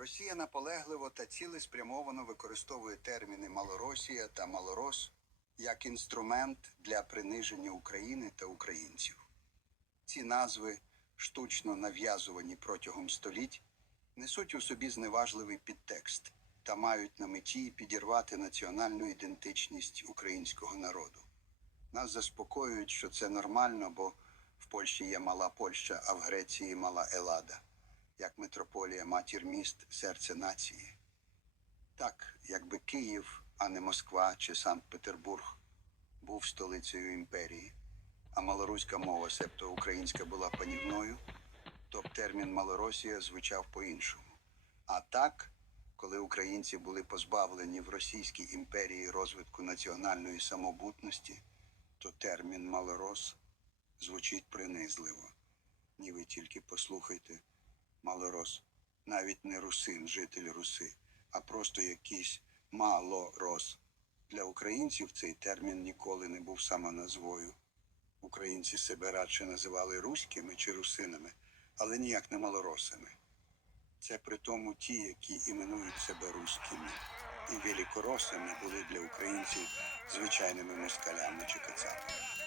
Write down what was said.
Росія наполегливо та цілеспрямовано використовує терміни Малоросія та Малорос як інструмент для приниження України та українців. Ці назви, штучно нав'язувані протягом століть, несуть у собі зневажливий підтекст та мають на меті підірвати національну ідентичність українського народу. Нас заспокоюють, що це нормально, бо в Польщі є мала Польща, а в Греції мала Елада, як метрополія матір міст, серце нації. Так, якби Київ, а не Москва чи Санкт-Петербург, був столицею імперії, а малоруська мова, себто українська, була панівною, то б термін Малоросія звучав по-іншому. А так, коли українці були позбавлені в Російській імперії розвитку національної самобутності, то термін малорос звучить принизливо. Ні, ви тільки послухайте, малорос, навіть не русин, житель руси, а просто якийсь малорос. Для українців цей термін ніколи не був самоназвою. Українці себе радше називали руськими чи русинами, але ніяк не малоросами. Це при тому ті, які іменують себе руськими, і великоросами були для українців звичайними москалями чи кацапами.